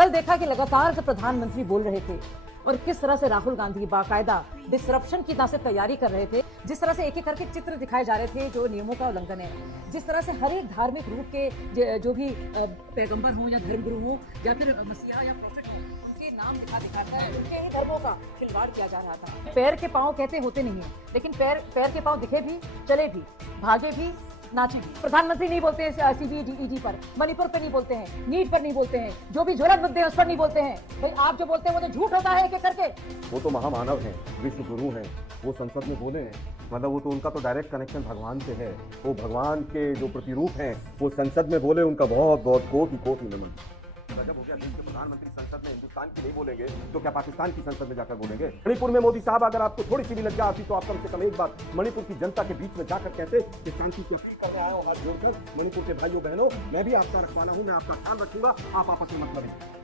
कल देखा कि लगातार जब प्रधानमंत्री बोल रहे थे और किस तरह से राहुल गांधी बाकायदा डिसरप्शन की तरह से तैयारी कर रहे थे, जिस तरह से एक एक करके चित्र दिखाए जा रहे थे जो नियमों का उल्लंघन है, जिस तरह से हर एक धार्मिक रूप के जो भी पैगंबर हों या धर्मगुरु हों या फिर मसीहा या प्रॉफिट हों, उनके नाम दिखाकर उनके ही धर्मों का खिलवाड़ किया जा रहा था। पैर के पांव कहते होते नहीं है, लेकिन पैर के पांव दिखे भी, चले भी, भागे भी, नाची भी। प्रधानमंत्री नहीं बोलते हैं सीबीआईडी पर, मणिपुर पे नहीं बोलते हैं, नीट पर नहीं बोलते हैं, जो भी ज्वलंत मुद्दे हैं उस पर नहीं बोलते हैं। भाई आप जो बोलते हैं वो तो झूठ होता है एक एक करके। वो तो महामानव हैं, विश्व गुरु हैं, वो संसद में बोले हैं, मतलब वो तो उनका तो डायरेक्ट कनेक्शन भगवान से है। वो भगवान के जो प्रतिरूप हैं वो संसद में बोले, उनका बहुत बहुत कोटि नमन। गजब हो गया, देश के प्रधानमंत्री संसद में हिंदुस्तान की नहीं बोलेंगे तो क्या पाकिस्तान की संसद में जाकर बोलेंगे? मणिपुर में मोदी साहब अगर आपको थोड़ी सी भी लज्जा आती तो आप कम से कम एक बार मणिपुर की जनता के बीच में जाकर कहते कि शांति की अपील कर रहा है, हाथ जोड़कर मणिपुर के भाइयों बहनों, मैं भी आपका रखवाला हूं, मैं आपका ख्याल रखूंगा, आप आपस में मतलब है।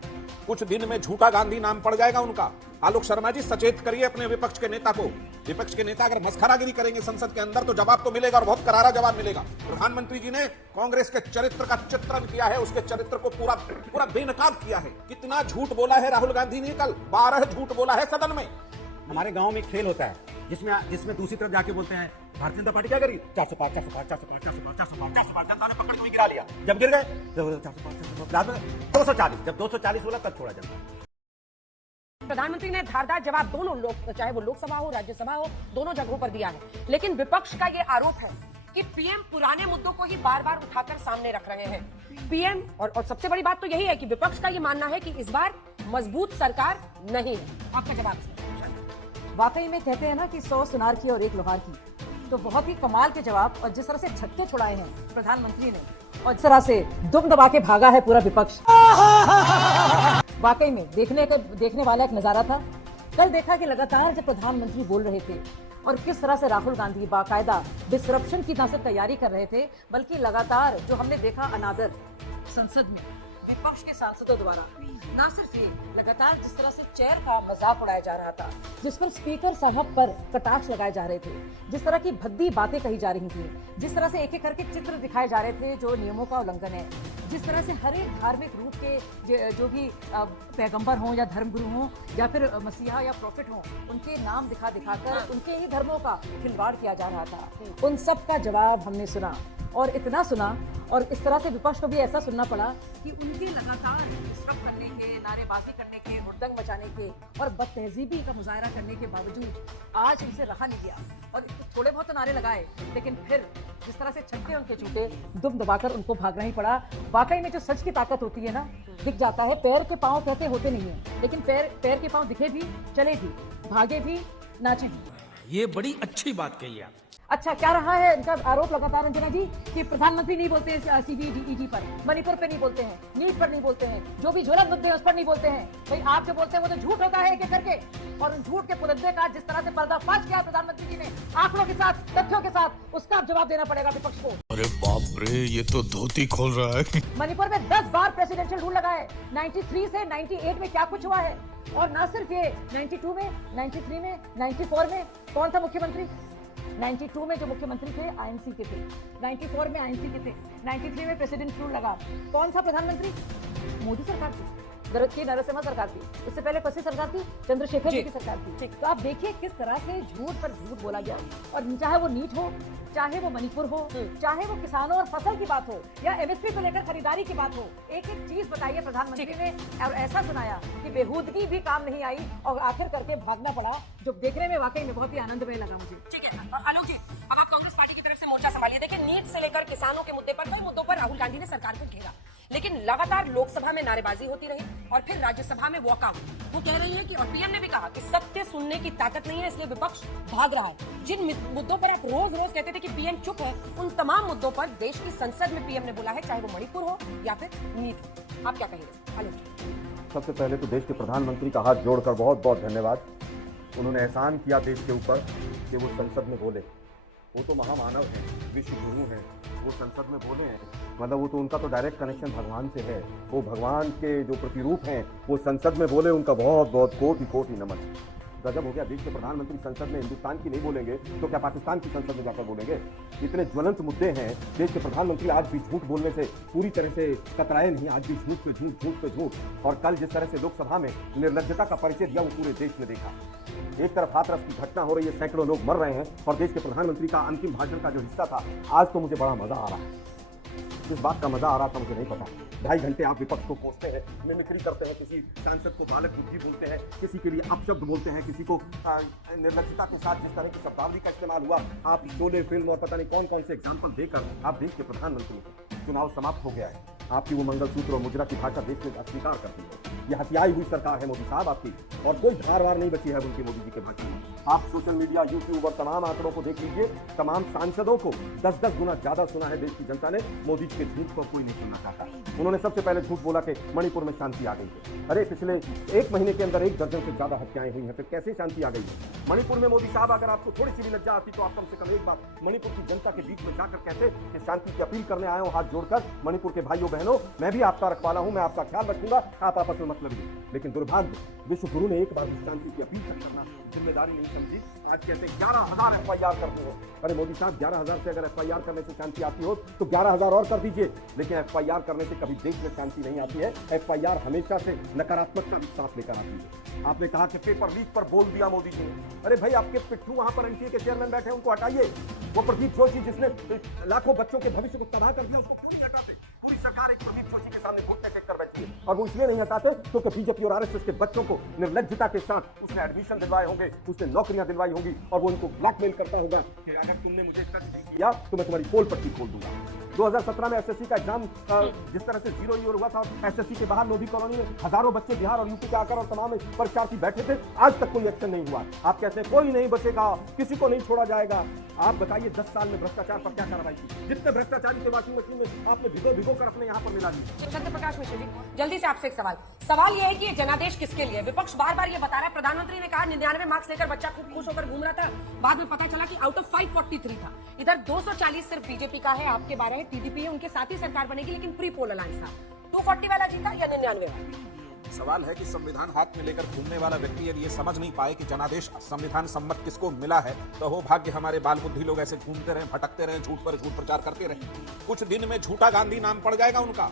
कुछ दिन में झूठा गांधी नाम पड़ जाएगा उनका। आलोक शर्मा जी सचेत करिए अपने विपक्ष के नेता को। विपक्ष के नेता अगर मस्खरागिरी करेंगे संसद के अंदर तो जवाब तो मिलेगा और बहुत करारा जवाब मिलेगा। प्रधानमंत्री जी ने कांग्रेस के चरित्र का चित्रण किया है, उसके चरित्र को पूरा बेनकाब किया है। कितना झूठ बोला है राहुल गांधी ने, कल 12 झूठ बोला है सदन में। हमारे गांव में एक खेल होता है जिसमें दूसरी तरफ जाके बोलते हैं भारतीय जनता पार्टी क्या करी, 405 जनता ने पकड़ के गिरा लिया, जब गिर गए 405 240, जब 240 बोला तब छोड़ा जनता। प्रधानमंत्री ने धारदार जवाब दोनों चाहे वो लोकसभा हो राज्यसभा हो, दोनों जगहों पर दिया है। लेकिन विपक्ष का ये आरोप है कि पीएम पुराने मुद्दों को ही बार बार उठाकर सामने रख रहे हैं। पीएम और सबसे बड़ी बात तो यही है कि विपक्ष का ये मानना है कि इस बार मजबूत सरकार नहीं है। आपका जवाब? वाकई में कहते हैं ना कि 100 सुनार की और 1 लोहार की, तो बहुत ही कमाल के जवाब। और जिस तरह से छक्के छुड़ाए हैं प्रधानमंत्री ने और जिस तरह से दुम दबा के भागा है पूरा विपक्ष, वाकई में देखने वाला एक नजारा था। कल देखा कि लगातार जब प्रधानमंत्री बोल रहे थे और किस तरह से राहुल गांधी बाकायदा डिसरप्शन की तरह से तैयारी कर रहे थे, बल्कि लगातार जो हमने देखा अनादर संसद में विपक्ष के सांसदों द्वारा, ना सिर्फ ये, लगातार जिस तरह से चेयर का मजाक उड़ाया जा रहा था, जिस पर स्पीकर साहब पर कटाक्ष लगाए जा रहे थे, जिस तरह की भद्दी बातें कही जा रही थी, जिस तरह से एक एक करके चित्र दिखाए जा रहे थे जो नियमों का उल्लंघन है, जिस तरह से हर एक धार्मिक रूप के जो भी पैगंबर हों या धर्मगुरु हों या फिर मसीहा या प्रॉफिट हों, उनके नाम दिखाकर उनके ही धर्मों का खिलवाड़ किया जा रहा था। उन सब का जवाब हमने सुना और इतना सुना, और इस तरह से विपक्ष को भी ऐसा सुनना पड़ा कि उनके लगातार डिस्टर्ब करने के, नारेबाजी करने के, हुड़दंग मचाने के और बदतहजीबी का मुजाहरा करने के बावजूद आज उनसे रहा नहीं गया। और थोड़े बहुत तो नारे लगाए, लेकिन फिर जिस तरह से छक्के उनके छूटे, दुम दबाकर उनको भागना ही पड़ा। वाकई में जो सच की ताकत होती है ना, दिख जाता है। पैर के पांव कहते होते नहीं है, लेकिन पैर के पांव दिखे भी, चले भी, भागे भी, नाचे भी। ये बड़ी अच्छी बात कही आप। अच्छा, क्या रहा है इनका आरोप लगातार अंजना जी कि प्रधानमंत्री नहीं बोलते हैं सीबीआईडी पर, मणिपुर पे नहीं बोलते हैं, नीट पर नहीं बोलते हैं, जो भी ज्वलंत मुद्दे हैं उस पर नहीं बोलते हैं। भाई आप जो बोलते हैं वो तो झूठ होता है एक एक करके। और उन झूठ के पुलिंदे का जिस तरह से पर्दाफाश किया प्रधानमंत्री जी ने आंकड़ों के साथ, तथ्यों के साथ, उसका जवाब देना पड़ेगा विपक्ष को। अरे बाप रे, ये तो धोती खोल रहा है। मणिपुर में 10 बार प्रेसिडेंशियल रूल लगा है। 93 से 98 में क्या कुछ हुआ है, और ना सिर्फ ये, 92 में, 93 में, 94 में कौन था मुख्यमंत्री? 92 में जो मुख्यमंत्री थे आईएनसी के थे, 94 में आईएनसी के थे, 93 में प्रेसिडेंट रूल लगा। कौन था प्रधानमंत्री? मोदी सरकार थी, नरसिम्हा सरकार थी, उससे पहले कौन सी सरकार थी? चंद्रशेखर जी की सरकार थी। तो आप देखिए किस तरह से झूठ पर झूठ बोला गया। और चाहे वो नीट हो, चाहे वो मणिपुर हो, चाहे वो किसानों और फसल की बात हो या एमएसपी को लेकर खरीदारी की बात हो, एक एक चीज बताइए प्रधानमंत्री ने, और ऐसा सुनाया कि बेहूदगी भी काम नहीं आई और आखिर करके भागना पड़ा, जो देखने में वाकई में बहुत ही आनंदमय लगा मुझे। ठीक है आलोक जी, अब आप कांग्रेस पार्टी की तरफ से मोर्चा संभालिए। देखिए, नीट से लेकर किसानों के मुद्दे पर, कई मुद्दों पर राहुल गांधी ने सरकार को घेरा, लेकिन लगातार लोकसभा में नारेबाजी होती रही और फिर राज्यसभा में वॉकआउट। वो कह रही है कि, और पीएम ने भी कहा कि सत्य सुनने की ताकत नहीं है, इसलिए विपक्ष भाग रहा है। जिन मुद्दों पर आप रोज रोज कहते थे कि पीएम चुप है, उन तमाम मुद्दों पर देश की संसद में पीएम ने बोला है, चाहे वो मणिपुर हो या फिर नीट हो। आप क्या कहेंगे आलोक जी? सबसे पहले तो देश के प्रधानमंत्री का हाथ जोड़कर बहुत बहुत धन्यवाद। उन्होंने एहसान किया देश के ऊपर कि वो संसद में बोले। वो तो महामानव हैं, विश्व गुरु हैं, वो संसद में बोले हैं, मतलब वो तो उनका तो डायरेक्ट कनेक्शन भगवान से है। वो भगवान के जो प्रतिरूप हैं वो संसद में बोले, उनका बहुत बहुत कोटि नमन। गजब हो गया। देश के प्रधानमंत्री संसद में हिंदुस्तान की नहीं बोलेंगे तो क्या पाकिस्तान की संसद में जाकर बोलेंगे? इतने ज्वलंत मुद्दे हैं। देश के प्रधानमंत्री आज भी झूठ बोलने से पूरी तरह से कतराए नहीं, आज भी झूठ पे झूठ, झूठ पे झूठ। और कल जिस तरह से लोकसभा में निर्लज्जता का परिचय दिया वो पूरे देश ने देखा। एक तरफ हाथरस की घटना हो रही है, सैकड़ों लोग मर रहे हैं, और देश के प्रधानमंत्री का अंतिम भाषण का जो हिस्सा था, आज तो मुझे बड़ा मजा आ रहा है। किस बात का मजा आ रहा था मुझे नहीं पता। 2.5 घंटे आप विपक्ष को कोसते हैं, मिमिक्री करते हैं, किसी सांसद को बालक बुद्धि बोलते हैं, किसी के लिए अपशब्द बोलते हैं, किसी को निर्लज्जता के साथ जिस तरह की शब्दावली का इस्तेमाल हुआ, आप शोले फिल्म और पता नहीं कौन कौन से एग्जाम्पल देकर आप देश के प्रधानमंत्री हैं। चुनाव समाप्त हो गया है, आपकी वो मंगलसूत्र और मुजरा की भाषा देश में अस्वीकार करती है। यह हथियाई हुई सरकार है मोदी साहब आपकी, और कोई धार वार नहीं बची है उनकी मोदी जी के भाषण में। आप सोशल मीडिया, यूट्यूब और तमाम आंकड़ों को देख लीजिए, तमाम सांसदों को 10-10 गुना ज्यादा सुना है देश की जनता ने। मोदी जी के झूठ को कोई नहीं सुनना चाहता। उन्होंने सबसे पहले झूठ बोला कि मणिपुर में शांति आ गई है। अरे पिछले 1 महीने के अंदर 1 दर्जन से ज्यादा हत्याएं हुई हैं, फिर कैसे शांति आ गई है? मणिपुर में मोदी साहब अगर आपको थोड़ी सी भी लज्जा आती तो आप कम से कम एक बार मणिपुर की जनता के बीच में जाकर कहते कि शांति की अपील करने आए हो हाथ जोड़कर, मणिपुर के भाइयों बहनों, मैं भी आपका रखवाला हूं, मैं आपका ख्याल रखूंगा, आप आपस में मतलब ही। लेकिन दुर्भाग्य, विश्व गुरु ने एक बार शांति की अपील करना जिम्मेदारी नहीं समझी। आज कहते 11,000 FIR करते हो। अरे मोदी साहब, 11,000 से अगर FIR करने से शांति आती हो तो 11,000 और कर दीजिए, लेकिन FIR करने से कभी देश में शांति नहीं आती है। FIR हमेशा से नकारात्मकता भी साथ लेकर आती है। आपने कहा कि पेपर लीक पर बोल दिया मोदी जी ने। अरे भाई, आपके पिट्ठू वहां पर NTA के चेयरमैन बैठे, उनको हटाइए। वो प्रदीप जोशी जिसने लाखों बच्चों के भविष्य को तबाह कर दिया, उसको क्यों नहीं हटाते? पूरी सरकार एक प्रदीप जोशी के सामने घुटने टेक कर बैठी है, और वो इसलिए नहीं हटाते क्योंकि बीजेपी और RSS के बच्चों को निर्लज्जता के साथ उसने एडमिशन दिलवाए होंगे, उसने नौकरियां दिलवाई होंगी, और वो उनको ब्लैकमेल करता होगा कि अगर तुमने मुझे टच नहीं किया तो मैं तुम्हारी पोल पट्टी खोल दूंगा। 2017 में SSC का एग्जाम जिस तरह से 0 ईयर हुआ था, SSC के बाहर लोधी कॉलोनी में हजारों बच्चे बिहार और यूपी के आकर और तमाम परीक्षार्थी बैठे थे, आज तक कोई एक्शन नहीं हुआ। आप कहते हैं कोई नहीं बचेगा, किसी को नहीं छोड़ा जाएगा। आप बताइए 10 साल में भ्रष्टाचार पर क्या कार्रवाई की? जितने भ्रष्टाचारी थे वॉशिंग मशीन में आपने भिगो कर अपने यहाँ पर मिला दिया। चंद्र प्रकाश मिश्र जी, जल्दी से आपसे एक सवाल यह है कि ये जनादेश किसके लिए? विपक्ष बार बार ये बता रहा है, प्रधानमंत्री ने कहा 99 मार्क्स लेकर बच्चा खूब खुश होकर घूम रहा था, बाद में पता चला कि आउट ऑफ 543 था। इधर 240 सिर्फ बीजेपी का है, आपके 12 है, TDP है, उनके साथ ही सरकार बनेगी, लेकिन प्री पोल अलायंस था। 240 वाला जीता या 99 वाला? सवाल है कि संविधान हाथ में लेकर घूमने वाला व्यक्ति यदि ये समझ नहीं पाए कि जनादेश संविधान सम्मत किसको मिला है, तो हो भाग्य हमारे बाल बुद्धि लोग ऐसे घूमते रहे, भटकते रहे, झूठ पर झूठ प्रचार करते रहे। कुछ दिन में झूठा गांधी नाम पड़ जाएगा उनका।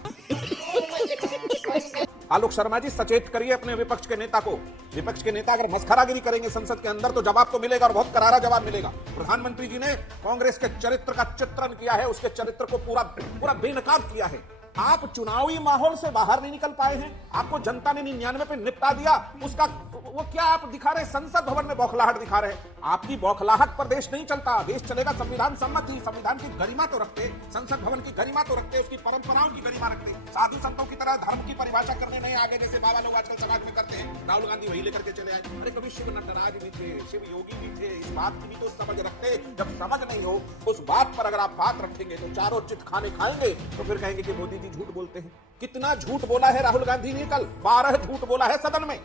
आलोक शर्मा जी, सचेत करिए अपने विपक्ष के नेता को। विपक्ष के नेता अगर मस्खरागिरी करेंगे संसद के अंदर तो जवाब तो मिलेगा, और बहुत करारा जवाब मिलेगा। प्रधानमंत्री जी ने कांग्रेस के चरित्र का चित्रण किया है, उसके चरित्र को पूरा बेनकाब किया है। आप चुनावी माहौल से बाहर नहीं निकल पाए हैं, आपको जनता ने 99 पे निपटा दिया। उसका वो क्या आप दिखा रहे हैं? संसद भवन में बौखलाहट दिखा रहे हैं। आपकी बौखलाहट पर देश नहीं चलता, देश चलेगा संविधान सम्मत ही। संविधान की गरिमा तो रखते, संसद भवन की गरिमा तो रखते, उसकी परंपराओं की गरिमा रखते। साधु संतों की तरह धर्म की परिभाषा करने नहीं आगे, जैसे बाबा लोग आजकल समाज में करते हैं। राहुल गांधी वही लेकर के चले आए। अरे कभी शिव नटराज भी थे, शिव योगी भी थे, इस बात की भी तो समझ रखते। जब समझ नहीं हो उस बात पर अगर आप बात रखेंगे तो चारों चित खाने खाएंगे, तो फिर कहेंगे कि मोदी जी झूठ बोलते हैं। कितना झूठ बोला है राहुल गांधी ने? कल 12 झूठ बोला है सदन में।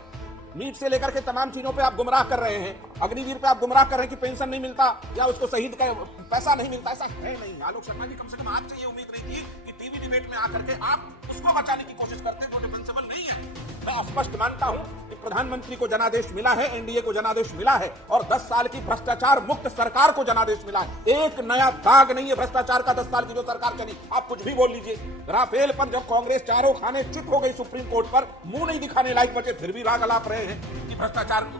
नीट से लेकर के तमाम चीजों पे आप गुमराह कर रहे हैं। अग्निवीर पे आप गुमराह कर रहे हैं कि पेंशन नहीं मिलता या उसको शहीद का पैसा नहीं मिलता। ऐसा है नहीं। आलोक शर्मा जी, कम से कम आपसे ये उम्मीद नहीं थी कि टीवी डिबेट में आकर के आप उसको बचाने की कोशिश करते हैं, जो डिफेंसिबल नहीं है। मैं स्पष्ट मानता हूं कि प्रधानमंत्री को जनादेश मिला है, एनडीए को जनादेश मिला है, और 10 साल की भ्रष्टाचार मुक्त सरकार को जनादेश मिला है। एक नया दाग नहीं है भ्रष्टाचार का 10 साल की जो सरकार चली। आप कुछ भी बोल लीजिए। राफेल पर जब कांग्रेस चारों खाने चुप हो गई, सुप्रीम कोर्ट पर मुंह नहीं दिखाने लायक बचे, फिर भी राग अलाप रहे हैं कि भ्रष्टाचार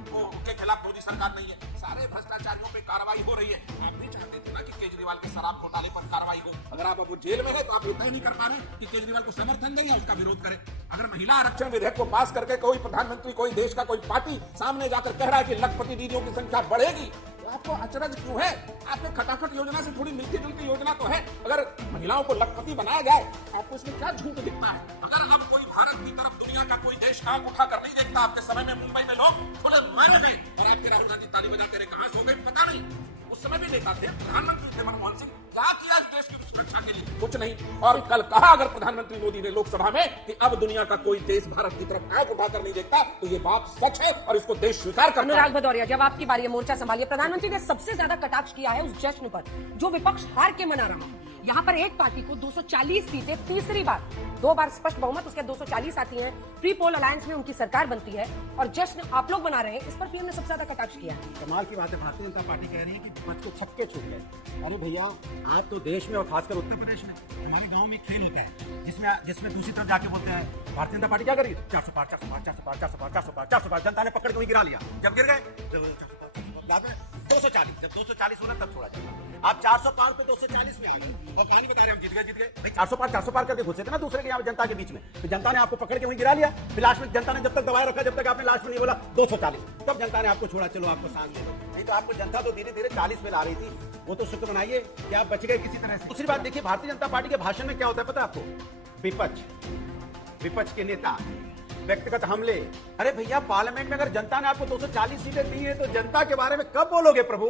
के खिलाफ मोदी सरकार नहीं है। सारे भ्रष्टाचारियों पे कार्रवाई हो रही है। आप भी चाहते थे ना कि केजरीवाल के शराब घोटाले पर कार्रवाई हो। अगर आप अब जेल में है तो आप ये तय नहीं कर पा रहे कि केजरीवाल को समर्थन दें या उसका विरोध करें। अगर महिला आरक्षण विधेयक को पास करके कोई प्रधानमंत्री, कोई देश का कोई पार्टी सामने जाकर कह रहा है कि लखपति दीदियों की संख्या बढ़ेगी, तो आपको अचरज क्यों है? आपने खटाखट योजना से थोड़ी मिलती जुलती योजना तो है। अगर महिलाओं को लखपति बनाया जाए, आपको इसमें क्या झूठ दिखता है? अगर अब कोई भारत की तरफ दुनिया का कोई देश आंख उठाकर नहीं देखता, आपके समय में मुंबई में लोग थोड़े मारे गए और आपके राहुल गांधी ताली बजाते रहे, कहां सो गए पता नहीं। उस समय भी नेता थे, प्रधानमंत्री थे मनमोहन सिंह, क्या किया इस देश की सुरक्षा के लिए? कुछ नहीं। और कल कहा अगर प्रधानमंत्री मोदी ने लोकसभा में कि अब दुनिया का कोई देश भारत की तरफ आंख उठाकर नहीं देखता, तो ये बात सच है और इसको देश स्वीकार करता है। अनुराग भदौरिया, जब आपकी बारी है, मोर्चा संभालिए। प्रधानमंत्री ने सबसे ज्यादा कटाक्ष किया है उस जश्न पर जो विपक्ष हार के मना रहा। यहाँ पर एक पार्टी को 240 सीटें तीसरी बार, 2 बार स्पष्ट बहुमत, उसके 240 आती हैं, प्री पोल अलायंस में उनकी सरकार बनती है और जश्न आप लोग बना रहे हैं। इस पर पीएम ने सबसे ज्यादा कटाक्ष किया है। कमाल की बात है, भारतीय जनता पार्टी कह रही है कि विपक्ष को छक्के छूट गए। अरे भैया, आज तो देश में और खासकर उत्तर प्रदेश में हमारे गांव में खेल होता है जिसमें दूसरी तरफ जाके बोलते हैं भारतीय जनता पार्टी क्या करी, 400 पार 400 पार 400 पार 400 पार 400 पार 400 पार, जनता ने पकड़ के वहीं गिरा लिया। जब गिर गए 240, जब 240 होना तब छोड़ा जाएगा। आप 400 पार तो 240 में आ गए और कहानी बता रहे हम जीत गए। भाई 400 पार करके घुसे थे ना दूसरे के यहाँ जनता के बीच में, तो जनता ने आपको पकड़ के वहीं गिरा लिया। फिर लास्ट में जनता ने जब तक दबाए रखा, जब तक आपने लास्ट में नहीं बोला 240, तब जनता ने आपको छोड़ा, चलो आपको सांस दे दो। नहीं तो आपको जनता तो धीरे धीरे 40 में ला रही थी, वो तो शुक्र मनाइए कि आप बच गए किसी तरह से। दूसरी बात देखिए, भारतीय जनता पार्टी के भाषण में क्या होता है पता है आपको? विपक्ष के नेता व्यक्तिगत हमले। अरे भैया, पार्लियामेंट में अगर जनता ने आपको 240 सीटें दी है तो जनता के बारे में कब बोलोगे प्रभु?